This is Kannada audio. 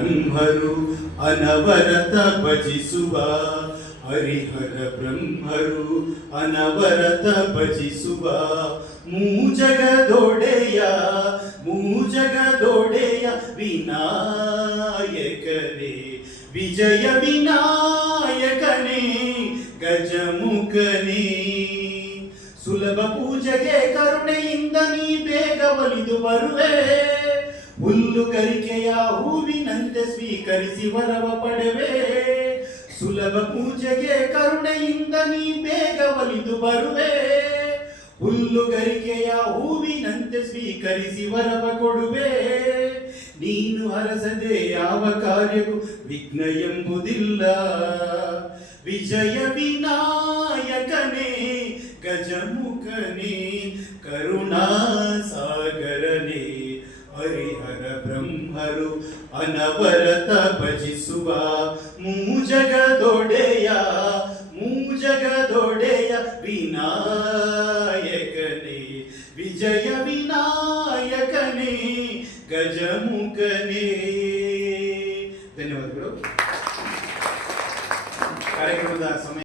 ಬ್ರಹ್ಮರು ಅನವರತ ಭಜಿಸುವ. ಹರಿಹರ ಬ್ರಹ್ಮರು ಅನವರತ ಭಜಿಸುವ. ಮೂಜಗದೊಡೆಯ ಮೂಜಗದೊಡೆಯ ವಿನಾಯಕನೇ, ವಿಜಯ ವಿನಾಯಕನೇ, ಗಜಮುಖನೇ. ಸುಲಭ ಪೂಜೆಗೆ ಕರುಣೆಯಿಂದ ನೀ ಬೇಗ ಒಲಿದು ಬರುವೆ. ಹುಲ್ಲು ಗರಿಕೆಯ ಹೂವಿನಂತೆ ಸ್ವೀಕರಿಸಿ ವರವ ಪಡೆವೆ. ಸುಲಭ ಪೂಜೆಗೆ ಕರುಣೆಯಿಂದ ನೀ ಬೇಗ ಒಲಿದು ಬರುವೆ. ಹುಲ್ಲು ಗರಿಕೆಯ ಹೂವಿನಂತೆ ಸ್ವೀಕರಿಸಿ ವರವ ಕೊಡುವೆ. ನೀನು ಹರಸದೆ ಯಾವ ಕಾರ್ಯವು ವಿಘ್ನ ಎಂಬುದಿಲ್ಲ. ವಿಜಯ ವಿನಾಯಕನೇ, ಗಜಮುಖನೇ, ಕರುಣಾ ಹರಿಹರ ಬ್ರಹ್ಮರು ಅನವರತ ಭಜಿಸುವ ಮೂಜಗದೊಡೆಯ ಮೂಜಗದೊಡೆಯ ವಿನಾಯಕನೇ ವಿಜಯ ವಿನಾಯಕನೇ ಗಜಮುಖನೇ ಧನ್ಯವಾದಗಳು ಕಾರ್ಯಕ್ರಮದ ಸಮಯ